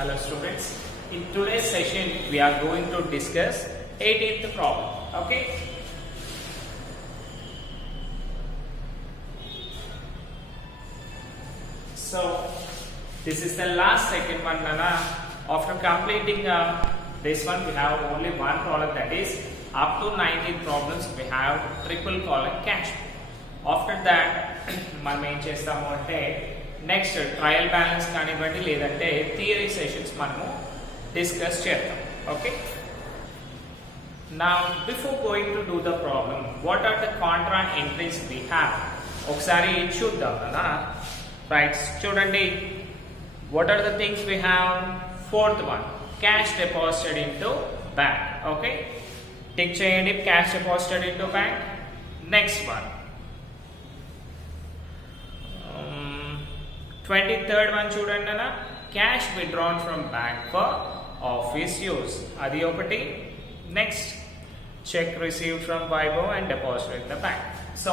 Hello students. In today's session we are going to discuss 18th problem. Okay. So this is the last second one. After completing this one we have only one problem, that is up to 19 problems we have triple column cash. After that మనం ఏం చేస్తాము అంటే next trial balance కానివ్వండి లేదంటే theory sessions మనము discuss చేద్దాం. Okay, now before going to do the problem what are the contra entries we have ఒకసారి చూద్దాం కదా. రైట్, చూడండి what are the things we have. Fourth one, cash deposited into bank. Okay, tick చేయండి, cash deposited into bank. Next one 23rd one చూడండి అన్న, cash withdrawn from bank for office use, అది ఒకటి. Next cheque received from Vaibhav and deposited in the bank. So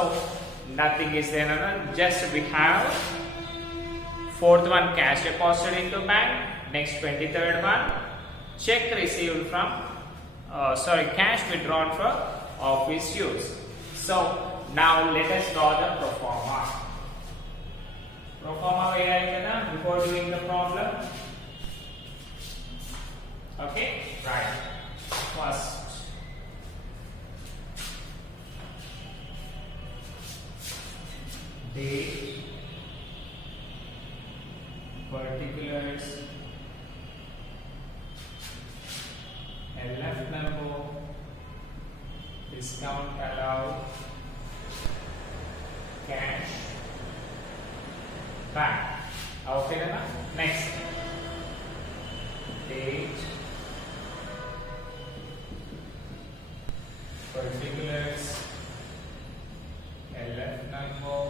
nothing is there అన్న, just we have fourth one cash deposited into bank. Next 23rd one check received from cash withdrawn for office use. So now let us draw the pro forma. Pro forma before doing the problem. Okay, right. First date, particulars, LF number, discount allowed, cash, bank. Okay, na? Next date, particulars, LF number,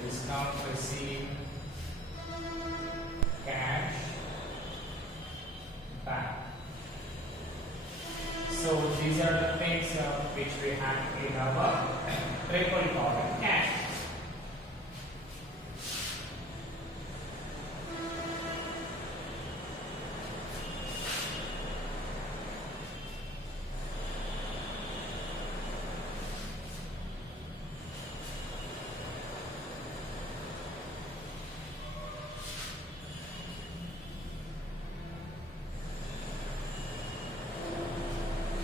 discount received, cash, bank. So these are the things which we have in our triple column cash.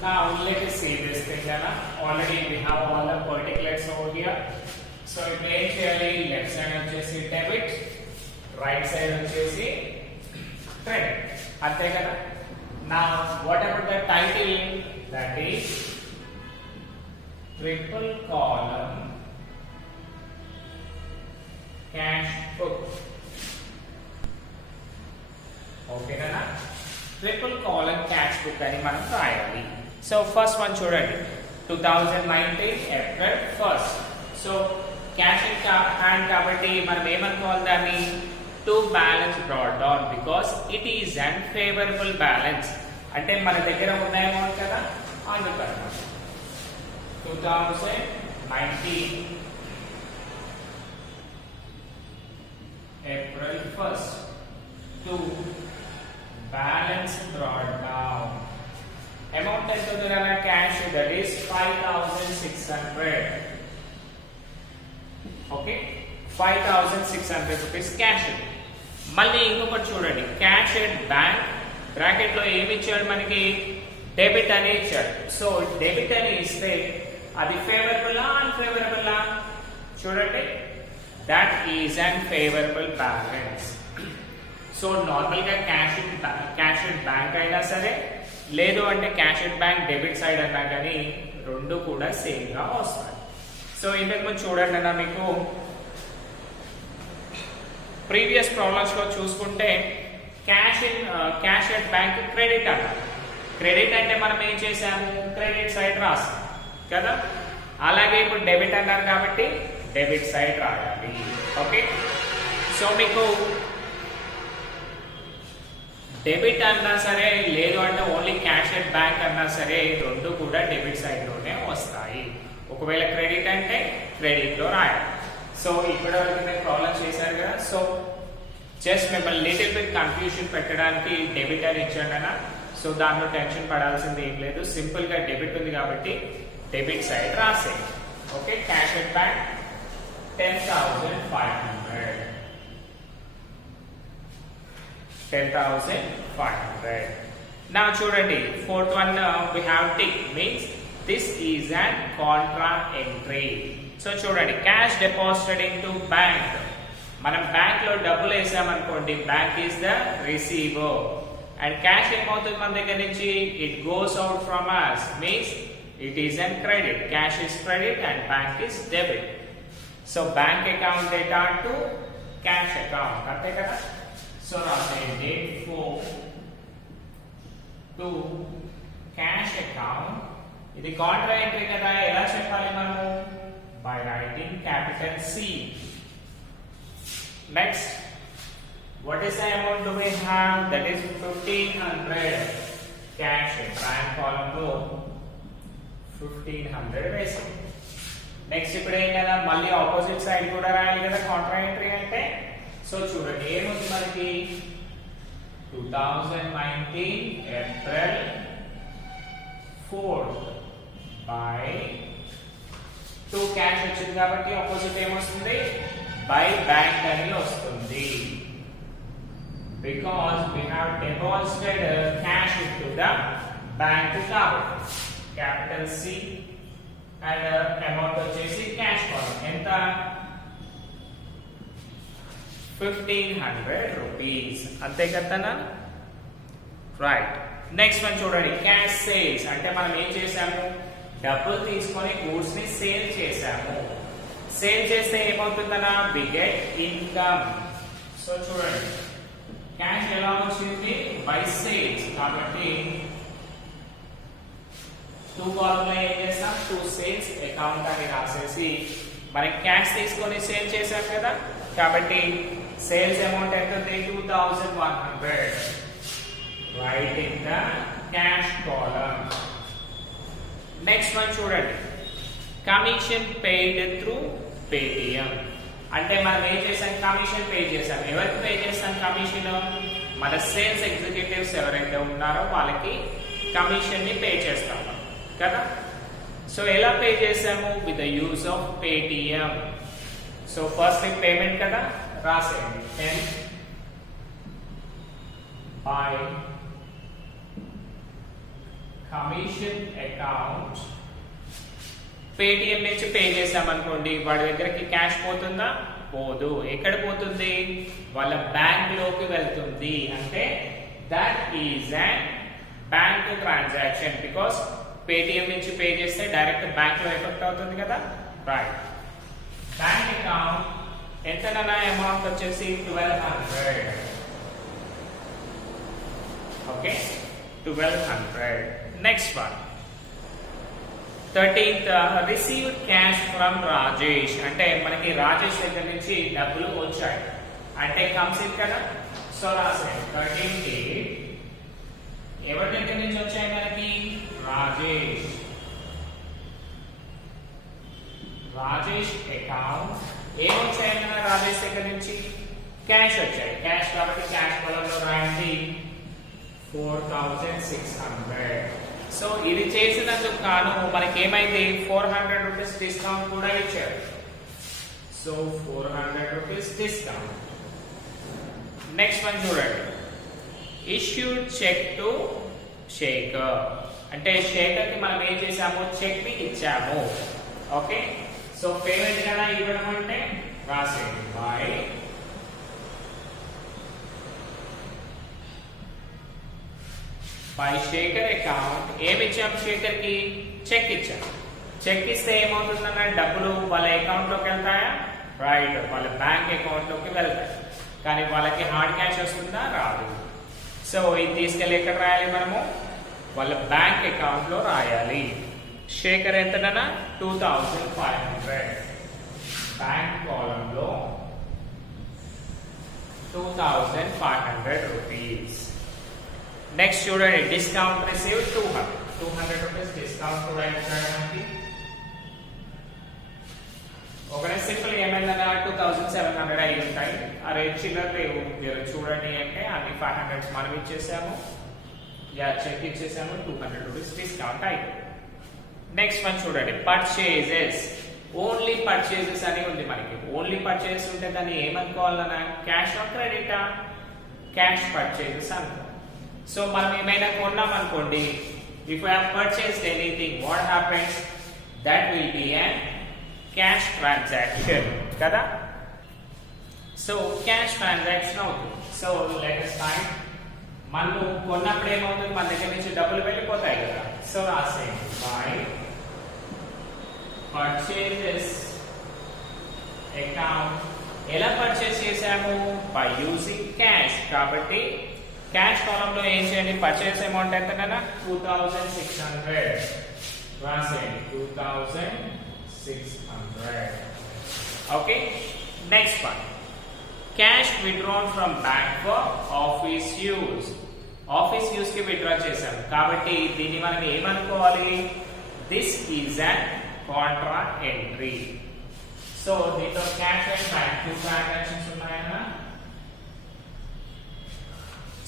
Now let us see this thing. Already we have all the particulars over here. So it may clearly left side వచ్చేసి debit, right side వచ్చేసి credit. అంతే కదా. Now what about the title? That is triple column cash book. Okay కదా. Triple column cash book అని మనం రాయాలి. So first one చూడండి, 2019 April 1st. So cash in hand కాబట్టి మనం ఏమనుకోవాలి దాన్ని, to balance brought down because it is unfavourable balance. అంటే మన దగ్గర ఉన్న అమౌంట్ కదా అందుకన్నమాట. 2019 April 1st to balance brought down. Amount ఎంత ఉంది కదా cash, that is 5600. Okay, 5600 rupees cash. మళ్ళీ ఇంకొకటి చూడండి, క్యాష్ ఎట్ బ్యాంక్ బ్రాకెట్ లో ఏమి ఇచ్చాడు మనకి, డెబిట్ అని ఇచ్చాడు. సో డెబిట్ అని ఇస్తే అది ఫేవరబుల్ అన్ఫేవరబుల్? చూడండి, that is unfavourable balance. So normal గా క్యాష్ ఎట్ బ్యాంక్ అయినా సరే, లేదు అంటే cash at bank debit side అన్నా కానీ రెండు కూడా సేమ్ గా వస్తాయి. సో ఇంతకు ముందు చూడండి అన్న, మీకు ప్రీవియస్ ప్రాబ్లమ్స్ లో చూసుకుంటే క్యాష్ ఎట్ బ్యాంక్ క్రెడిట్ అన్నారు. క్రెడిట్ అంటే మనం ఏం చేసాము, క్రెడిట్ సైడ్ రాస్తాం కదా. అలాగే ఇప్పుడు డెబిట్ అన్నారు కాబట్టి డెబిట్ సైడ్ రాయాలి. ఓకే, సో మీకు డెబిట్ అన్నా సరే, లేదు అంటే ఓన్లీ క్యాష్ ఎట్ బ్యాంక్ అన్నా సరే, రెండు కూడా డెబిట్ సైడ్ లోనే వస్తాయి. ఒకవేళ క్రెడిట్ అంటే క్రెడిట్ లో రాయాలి. సో ఇప్పటివరకు మీరు ప్రాబ్లం చేశారు కదా. సో జస్ట్ మిమ్మల్ని లిటిల్ బిట్ కన్ఫ్యూషన్ పెట్టడానికి డెబిట్ అని ఇచ్చాడు అన్న. సో దాంట్లో టెన్షన్ పడాల్సింది ఏం లేదు, సింపుల్ గా డెబిట్ ఉంది కాబట్టి డెబిట్ సైడ్ రాసేయండి. Okay, cash at bank 10,500. 10,500. Now చూడండి, fourth one we have tick, means this is an contra entry. So చూడండి, క్యాష్ డిపాజిటెడ్ ఇంటూ బ్యాంక్. మనం బ్యాంక్ లో డబ్బులు వేసామనుకోండి, bank is the receiver and cash ఏమవుతుంది మన దగ్గర నుంచి, it goes out from us, means it is an credit. Cash is credit and bank is debit. So bank account data to cash account, అంతే కదా. So రాసేయండి 4 to cash account. ఇది contra entry కదా, ఎలా చెప్పాలి మనము, by writing capital C. Next, what is the amount do we have, that is 1,500. Cash bank column లో 1,500 వేసాం. నెక్స్ట్ ఇప్పుడు ఏం కదా, మళ్ళీ ఆపోజిట్ సైడ్ కూడా రాయాలి కదా కాంట్రా ఎంట్రీ అంటే. సో చూడండి ఏముంది మనకి, 2019 April 4th by 2 క్యాష్ వచ్చింది కాబట్టి ఆపోజిట్ ఏమొస్తుంది, బై బ్యాంక్ అని వస్తుంది. Because we have deposited cash into the bank కాబట్టి క్యాపిటల్ C అండ్ అమౌంట్ వచ్చేసి క్యాష్ కాలం ఎంత, 1,500 రూపీస్, అంతే కదా. రైట్, నెక్స్ట్ వన్ చూడండి, క్యాష్ సేల్స్. అంటే మనం ఏం చేసాము, డబ్బులు తీసుకొని గూడ్స్ ని సేల్ చేసాము. సేల్ చేస్తే ఏమవుతుందన్నా, వి గెట్ ఇన్కమ్. సో చూడండి, క్యాష్ ఎలా వచ్చింది, బై సేల్స్ కాబట్టి 2 కాలమ్ లో ఏం చేస్తాం, 2 సేల్స్ అకౌంట్ అని రాసేసి మనం క్యాష్ తీసుకొని సేల్ చేసాం కదా కాబట్టి సేల్స్ అమౌంట్ ఎంత ఉంది, 2,100. Right in the cash column. Next one చూడండి, కమిషన్ పెయిడ్ త్రూ పేటిఎం. అంటే మనం ఏం చేసాం, కమిషన్ పే చేసాం. ఎవరికి పే చేస్తాం కమిషన్, మన సేల్స్ ఎగ్జిక్యూటివ్స్ ఎవరైతే ఉన్నారో వాళ్ళకి కమిషన్ ని పే చేస్తాం కదా. సో ఎలా పే చేసాము, with the use of Paytm. So first payment కదా, రాసేయండి 10 by కమిషన్ అకౌంట్. పేటిఎం నుంచి పే చేసామనుకోండి, వాడి దగ్గరికి క్యాష్ పోతుందా, పోదు. ఎక్కడ పోతుంది, వాళ్ళ బ్యాంక్ లోకి వెళ్తుంది. అంటే that is an bank transaction, because Paytm నుంచి పే చేస్తే డైరెక్ట్ బ్యాంక్ లో ఎఫెక్ట్ అవుతుంది కదా. రైట్, బ్యాంక్ అకౌంట్ ఎంతనా అమౌంట్ వచ్చేసి 1,200. ఓకే, 1,200. Next one 13th, received cash from Rajesh. అంటే మనకి రాజేష్ దగ్గర నుంచి డబ్బులు వచ్చాయి అంటే కమ్స్ ఇన్ కదా. సో రాసేయండి 13th ఎవరి దగ్గర నుంచి వచ్చాయి మనకి, రాజేష్. రాజేష్ అకౌంట్ ఏమొచ్చాయి కదా, రాజేష్ దగ్గర నుంచి క్యాష్ వచ్చాయి. క్యాష్ కాబట్టి క్యాష్ కాలంలో రాయండి 4,600. సో ఇది చేసినందుకు కాను మనకి ఏమైంది, 400 రూపీస్ డిస్కౌంట్ కూడా ఇచ్చారు. సో 400 రూపీస్ డిస్కౌంట్. నెక్స్ట్ వన్ చూడండి, ఇష్యూడ్ చెక్ టు శేఖర్. అంటే శేఖర్ కి మనం ఏం చేసాము, చెక్ ని ఇచ్చాము. ఓకే, సో పేమెంట్ కదా ఇవ్వడం అంటే రాసేయండి బై శేఖర్ అకౌంట్. ఏమి ఇచ్చాము శేఖర్ కి, చెక్ ఇచ్చాము. చెక్ ఇస్తే ఏమవుతుందన్న, డబ్బులు వాళ్ళ అకౌంట్ లోకి వెళ్తాయా, రైట్, వాళ్ళ బ్యాంక్ అకౌంట్ లోకి వెళ్తాయి. కానీ వాళ్ళకి హార్డ్ క్యాష్ వస్తుందా, రాదు. సో ఇది తీసుకెళ్ళి ఎక్కడ రాయాలి మనము, వాళ్ళ బ్యాంక్ అకౌంట్ లో రాయాలి. శేఖర్ ఎంతనా, 2,500. బ్యాంక్ కాలమ్ లో 2,500 రూపీస్. నెక్స్ట్ చూడండి, డిస్కౌంట్ రిసీవ్ 200 రూపీస్ డిస్కౌంట్ కూడా ఇచ్చాడానికి. ఒకనే సింపుల్ ఏమైందన్నా 2,700 అయి ఉంటాయి. అరే చిల్లర లేవు మీరు చూడండి అంటే అన్ని 500 మనం ఇచ్చేసాము. యా చెక్ ఇచ్చేసాము. 200 రూపీస్ డిస్కౌంట్ అయింది. నెక్స్ట్ వన్ చూడండి, పర్చేజెస్. ఓన్లీ పర్చేజెస్ అని ఉంది మనకి. ఓన్లీ పర్చేజెస్ ఉంటే దాన్ని ఏమనుకోవాలన్నా క్యాష్ ఆర్ క్రెడిటా? క్యాష్ పర్చేజెస్ అనుకో. సో మనం ఏమైనా కొన్నాం అనుకోండి, if you have purchased anything, what happens? That will be an cash transaction కదా. సో క్యాష్ ట్రాన్సాక్షన్ అవుతుంది. So let us find. మనం కొన్నప్పుడు ఏమవుతుంది, మన దగ్గర నుంచి డబ్బులు వెళ్ళిపోతాయి కదా. సో రాసేయండి, బై పర్చేజెస్ అకౌంట్. ఎలా పర్చేస్ చేసాము? By using cash. కాబట్టి క్యాష్ కాలమ్ లో ఏం చేయండి, పర్చేస్ అమౌంట్ ఎంతనా? 2600 రాసేయండి. 2600. Okay. Next one, cash withdrawn from bank for office use. Office use కి విత్డ్రా చేశాం కాబట్టి దీన్ని మనం ఏమనుకోవాలి? This is an contra entry. So దీంట్లో క్యాష్ అండ్ బ్యాంక్ 2 ట్రాన్సాక్షన్స్ ఉన్నాయన్నా.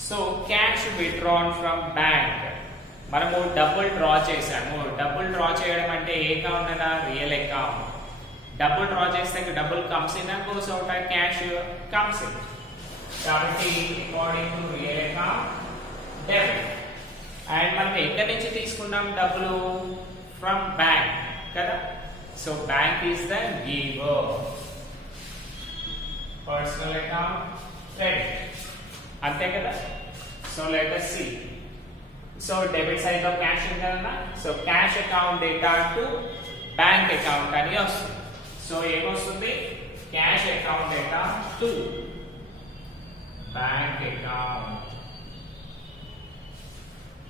So cash withdrawn from bank, మనము డబ్బులు డ్రా చేసాము. డబ్బులు డ్రా చేయడం అంటే ఏ అకౌంట్ అన్నా? Real account. డబ్బులు డ్రా చేస్తే డబ్బులు comes in and goes out, cash comes in. కాబట్టి according to real account debit. And మనం ఎక్కడి నుంచి తీసుకున్నాం డబ్బులు? ఫ్రమ్ బ్యాంక్ కదా. So bank is the giver. Personal account credit, అంతే కదా. So let us see. So debit side లో క్యాష్ ఉంది కదా. So cash account data to bank account అని వస్తుంది. సో ఏమొస్తుంది? Cash account data to bank account.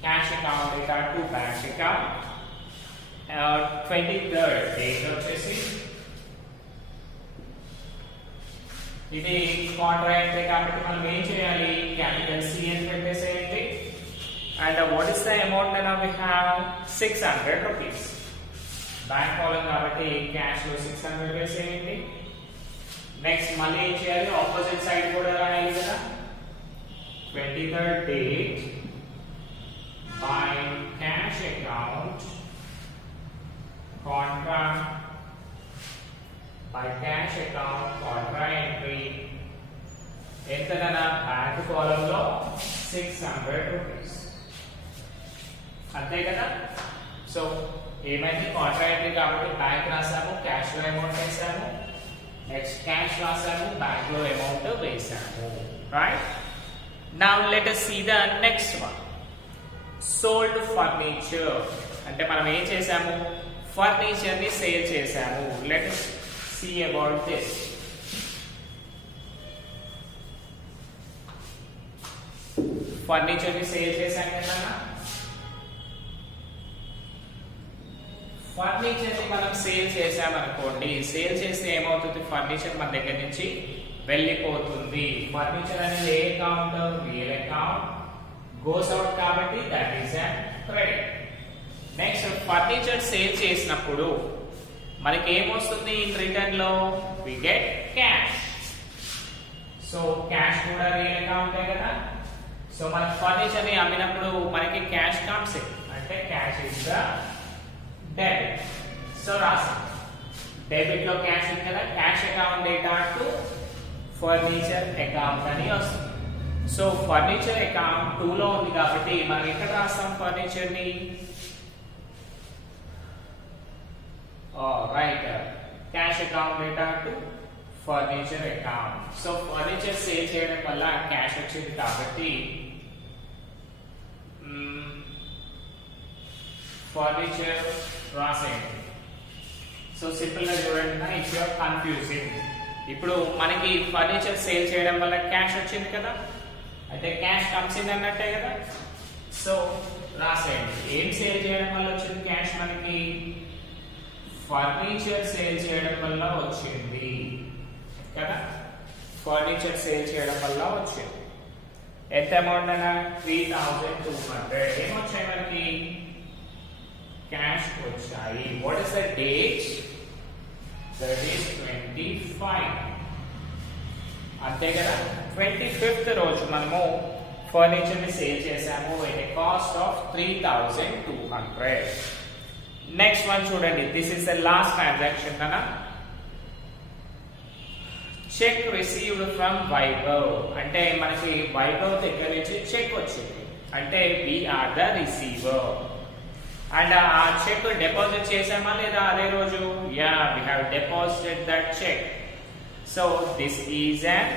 Cash account data to bank account. 23rd date వచ్చేసి ఇది కాంట్రా ఎంట్రీ కాబట్టి మనం ఏం చేయాలి? క్యాపిటల్ సి అని పెట్టేసేయండి. And what is the amount now we have? 600 rupees. Bank column కాబట్టి క్యాష్ లో 600 వేసేయండి. నెక్స్ట్ మళ్ళీ ఏం చేయాలి? ఆపోజిట్ సైడ్ కూడా రాయాలి కదా. 23rd date by cash account contra by cash account contra entry ఎంతనా? బ్యాంక్ కాలం లో 600 రూపీస్, అంతే కదా. సో ఏమైంది? కాంట్రా ఎంట్రీ కాబట్టి బ్యాంక్ రాసాము, క్యాష్ లో అమౌంట్ వేసాము. నెక్స్ట్ క్యాష్ రాసాము, బ్యాంక్ లో అమౌంట్ వేసాము. Right. Now let us see the next one. sold furniture అంటే మనం ఏం చేసాము? ఫర్నిచర్ ని సేల్ చేసాము. Let us see about this. Furniture ని సేల్ చేసాం కదా. ఫర్నిచర్ ని మనం సేల్ చేసామనుకోండి, సేల్ చేస్తే ఏమవుతుంది? ఫర్నిచర్ మన దగ్గర నుంచి వెళ్ళిపోతుంది. ఫర్నిచర్ అనేది ఏ account? Real account. Goes out కాబట్టి that is an credit. Next furniture sale చేసినప్పుడు మనకి ఏమొస్తుంది? ఇన్ రిటర్న్ లో we get cash. So cash కూడా రియల్ అకౌంటే కదా. సో మన ఫర్నిచర్ ని అమ్మినప్పుడు మనకి క్యాష్ కమ్స్ ఇన్, అంటే cash is the debit. So రాసి డెబిట్ లో క్యాష్ ఉంది కదా. Cash account data to furniture account అని వస్తుంది. సో ఫర్నిచర్ అకౌంట్ 2 లో ఉంది కాబట్టి మనం ఎక్కడ రాస్తాం ఫర్నిచర్ ని? Right, cash account data to furniture account. So furniture sale చేయడం వల్ల క్యాష్ వచ్చింది కాబట్టి ఫర్నిచర్ రాసేయండి. సో సింపుల్ గా చూడండి, ఇఫ్ యు ఆర్ కన్ఫ్యూజింగ్. ఇప్పుడు మనకి ఫర్నిచర్ సేల్ చేయడం వల్ల క్యాష్ వచ్చింది కదా, అయితే క్యాష్ కమ్స్ ఇన్ అన్నట్టే కదా. సో రాసేయండి, ఏం సేల్ చేయడం వల్ల వచ్చింది క్యాష్? మనకి ఫర్నిచర్ సేల్ చేయడం వల్ల వచ్చింది కదా. ఫర్నిచర్ సేల్ చేయడం వల్ల వచ్చింది. ఎంత అమౌంట్ అన్నా? 3200. ఏమొచ్చాయి మనకి? క్యాష్ వచ్చాయి. What is the date? That is 25. అంతే కదా. 25th రోజు మనము ఫర్నిచర్ ని సేల్ చేసాము at a cost of 3200. Next one చూడండి, this is the last transaction కదా. చెక్ రిసీవ్డ్ ఫ్రమ్ వైభవ్ అంటే మనకి వైభవ్ దగ్గర నుంచి చెక్ వచ్చింది అంటే we are the receiver. And ఆ చెక్ డిపాజిట్ చేసామా లేదా అదే రోజు? Yeah, we have deposited that cheque. So this is an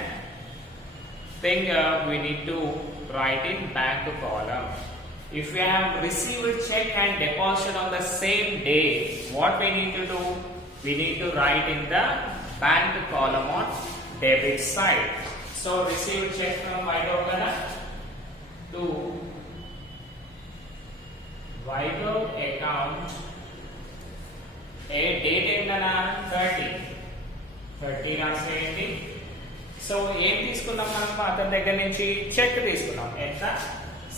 thing we need to write in bank column. If we have received check and deposited on the same day, what we need to do? We need to write in the bank column on debit side. So received check from Vaibhav kada to Vaibhav account. A date endana 30 రాసేయండి. సో ఏం తీసుకున్నాం మనం అతని దగ్గర నుంచి? చెక్ తీసుకున్నాం. ఎంత?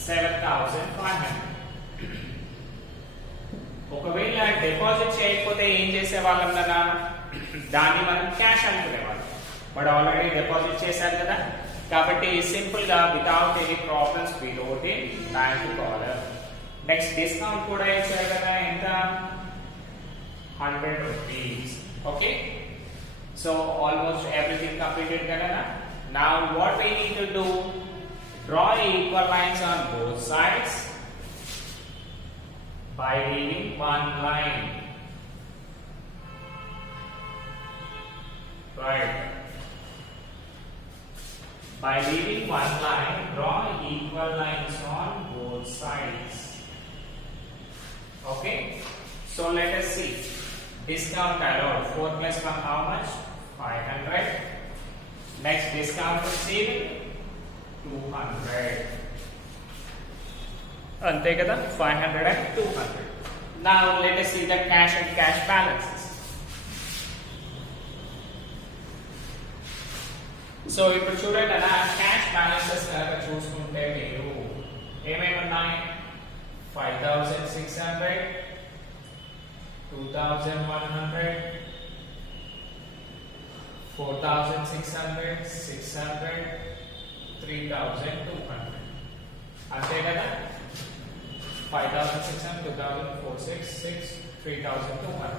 7500. ఒకవేళ డిపాజిట్ చేయకపోతే ఏం చేసేవాళ్ళం కదా, దాన్ని మనం క్యాష్ అనుకునేవాళ్ళం. బట్ ఆల్రెడీ డిపాజిట్ చేశారు కదా, కాబట్టి సింపుల్ గా without any problems we wrote in bank column. Next discount కూడా ఇచ్చారు కదా, ఎంత? 100 rupees. Okay, so almost everything completed kada. Now what we need to do? Draw equal lines on both sides by leaving one line. Right. By leaving one line, draw equal lines on both sides. Okay. So let us see. Discount allowed 4 plus from how much? 500. Next discount received 200. Ante kada 500 and 200. Now let us see the cash and cash balances. So ఇప్పుడు చూడండి అలా cash balances కనుక చూసుకుంటే మీరు ఏమేమి ఉన్నాయి? 5600, 2100, 4600, 600, 3200. అంతే కదా. 5600, 2000, 466, 3200.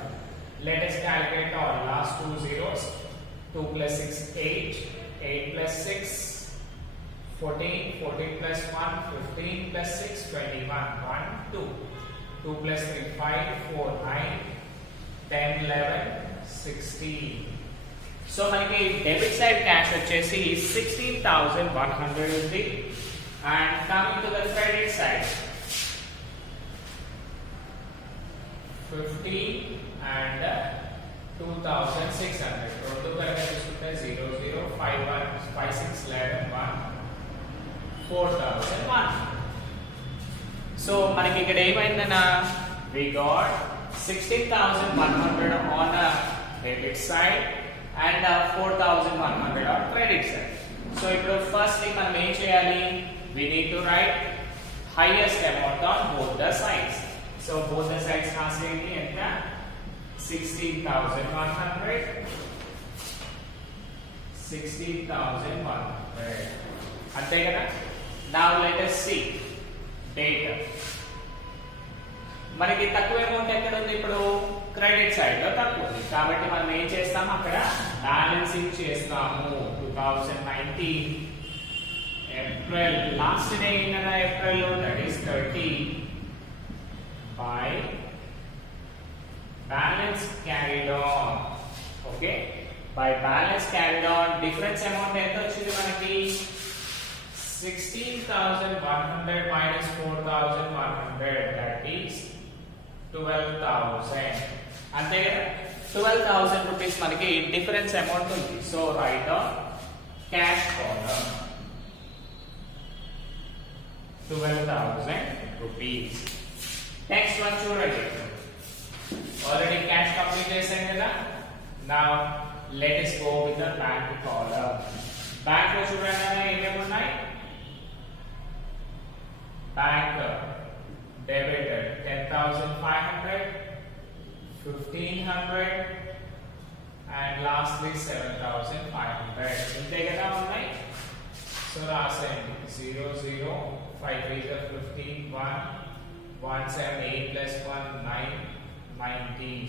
Let us calculate all last two zeros. 2 plus 6 8, 8 plus 6 14, 14 plus 1 15 plus 6 21, 1 2, 2 plus 3 5, 4 9, 10 11 16. సో మనకి డెబిట్ సైడ్ క్యాష్ వచ్చేసి 16,100 ఉంది. And coming to the credit side 50 అండ్ 2,600. రెండు కనుక చూసుకుంటే 0 0 5 1 5 6 11 1 4,001. సో మనకి ఇక్కడ ఏమైందన్నా, we got 16,100 on a debit side and 4,100 on credit side. So ఇప్పుడు firstly మనం ఏం చేయాలి? We need to write highest amount on both the sides. So both the sides రాసేయండి. ఎంత? 16,100, 16,100. అంతే కదా. Now let us see data. మనకి తక్కువ అమౌంట్ ఎక్కడ ఉంది? ఇప్పుడు క్రెడిట్ సైడ్ లో తక్కువ ఉంది, కాబట్టి మనం ఏం చేస్తాం? అక్కడ బ్యాలెన్సింగ్ చేస్తాము. 2019 ఏప్రిల్ లాస్ట్ డే అయినా ఏప్రిల్ లో, that is 30 by balance carried on. Okay, by balance carried on difference amount ఎంత వచ్చింది మనకి? 16,100 minus 4,100, that is 12,000. అంతే కదా. 12,000 rupees మనకి డిఫరెన్స్ అమౌంట్ ఉంది. So right on cash column 12,000 rupees. Next one చూడండి, ఆల్రెడీ క్యాష్ కంప్లీట్ చేశాం కదా. Now let us go with the bank column. Bank లో చూడండి ఏమేమి ఉన్నాయి? bank debited 10,500, 1,500 and lastly 7,500. ఇంతే కదా ఉన్నాయి. సో రాసేయండి 0 0 5 3 15 1 1 7 8 plus 1 9 19.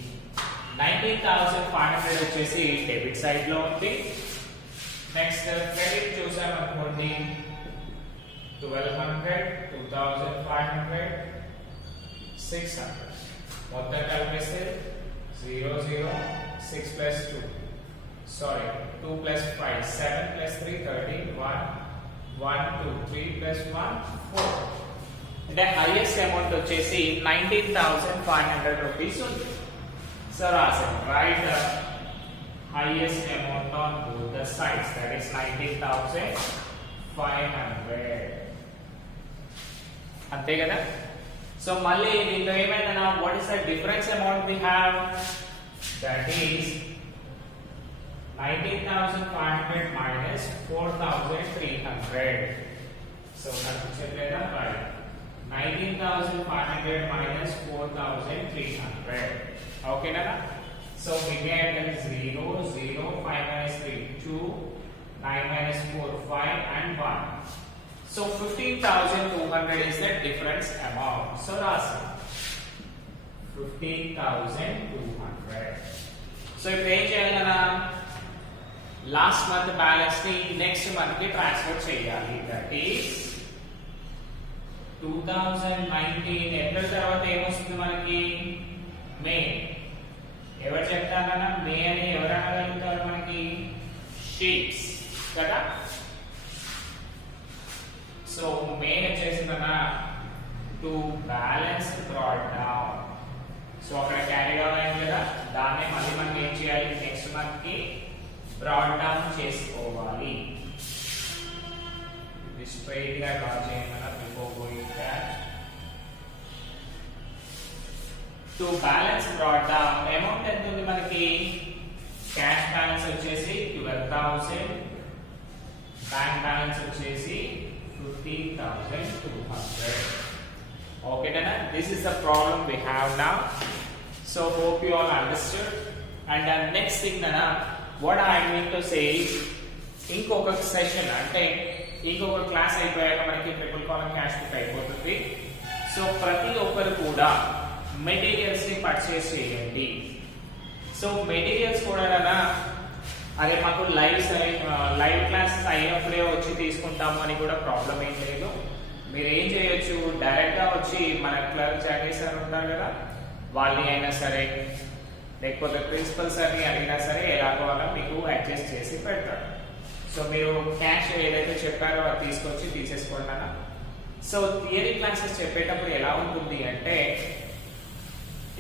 19,500 వచ్చేసి డెబిట్ సైడ్ లో ఉంది. నెక్స్ట్ క్రెడిట్ చూసామనుకోండి 1200 2500 600. మొత్తం కలిపేస్తే 0 0 6 plus 2 sorry 2 plus 5 7 plus 3 13 1 1 2 3 plus 1 4. అంటే హైయెస్ట్ అమౌంట్ వచ్చేసి 19,500 రూపీస్ ఉంది. సో రాసాను right the highest amount on both the sides, that is 19,500. అంతే కదా. సో మళ్ళీ దీంట్లో ఏమైందన్నా what is the difference amount we have, that is 19,500 minus 4,300. so నాకు చెప్పలేదా రైట్ 19,500 minus 4,300. ఓకేనా. So we get 0 0 5 minus 3 2 9 minus 4 5 and 1. So 15,200 is the difference amount. So that's 15,200. So if we cheyalana last month balance ni next month ki transfer cheyali, that is 2019 April tarvata em vastundi manaki May. ఎవరు చెప్తారన్నా మే అని ఎవరు అనగలుగుతారు మనకి sheets కదా. So May వచ్చేసిందన్నా to balance brought down. So అక్కడ carry down అయింది కదా, దాన్ని మళ్ళీ మనం ఏం చేయాలి నెక్స్ట్ మంత్ కి బ్రాడ్ డౌన్ చేసుకోవాలి. ఇది స్ట్రైట్ గా డ్రా చేయమన్నా before going that. To balance brought down amount ఎంత ఉంది మనకి, క్యాష్ బ్యాలెన్స్ వచ్చేసి 12,000, బ్యాంక్ బ్యాలెన్స్ వచ్చేసి 15,200. ఓకేనా. This is the problem we have now. So hope you all understood. And next thing అన్న what I mean to say, ఇంకొక session అంటే ఇంకొక క్లాస్ అయిపోయాక మనకి ట్రిపుల్ కాలమ్ క్యాష్ బుక్ అయిపోతుంది. సో ప్రతి ఒక్కరు కూడా మెటీరియల్స్ ని పర్చేస్ చేయండి. సో మెటీరియల్స్ కూడా అదే మాకు లైవ్ క్లాసెస్ అయినప్పుడే వచ్చి తీసుకుంటాము అని కూడా ప్రాబ్లం ఏం లేదు. మీరు ఏం చేయొచ్చు, డైరెక్ట్ గా వచ్చి మన క్లర్క్ జాగేష్ సార్ ఉంటారు కదా, వాళ్ళని అయినా సరే లేకపోతే ప్రిన్సిపల్ సార్ని అడిగినా సరే ఎలాగో అలా మీకు అడ్జస్ట్ చేసి పెడతారు. సో మీరు క్యాష్ ఏదైతే చెప్పారో అది తీసుకొచ్చి తీసేసుకోండి అన్న. సో థియరీ క్లాసెస్ చెప్పేటప్పుడు ఎలా ఉంటుంది అంటే,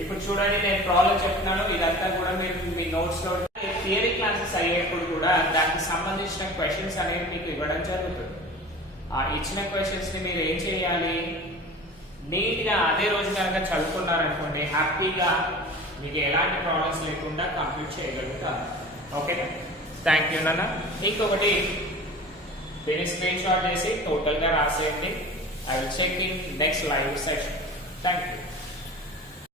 ఇప్పుడు చూడండి నేను ప్రాబ్లం చెప్తున్నాను, ఇదంతా కూడా మీరు మీ నోట్స్ లో థియరీ క్లాసెస్ అయ్యేప్పుడు కూడా దానికి సంబంధించిన క్వశ్చన్స్ అనేవి మీకు ఇవ్వడం జరుగుతుంది. ఆ ఇచ్చిన క్వశ్చన్స్ ని మీరు ఏం చేయాలి, నీట్ గా అదే రోజు కనుక చదువుకున్నారనుకోండి, హ్యాపీగా మీకు ఎలాంటి ప్రాబ్లమ్స్ లేకుండా కంప్లీట్ చేయగలుగుతారు. ఓకే, థ్యాంక్ యూ నాన్న. ఇంకొకటి దీన్ని స్క్రీన్ షాట్ చేసి టోటల్ గా రాసేయండి. I will check in next live session. Thank you.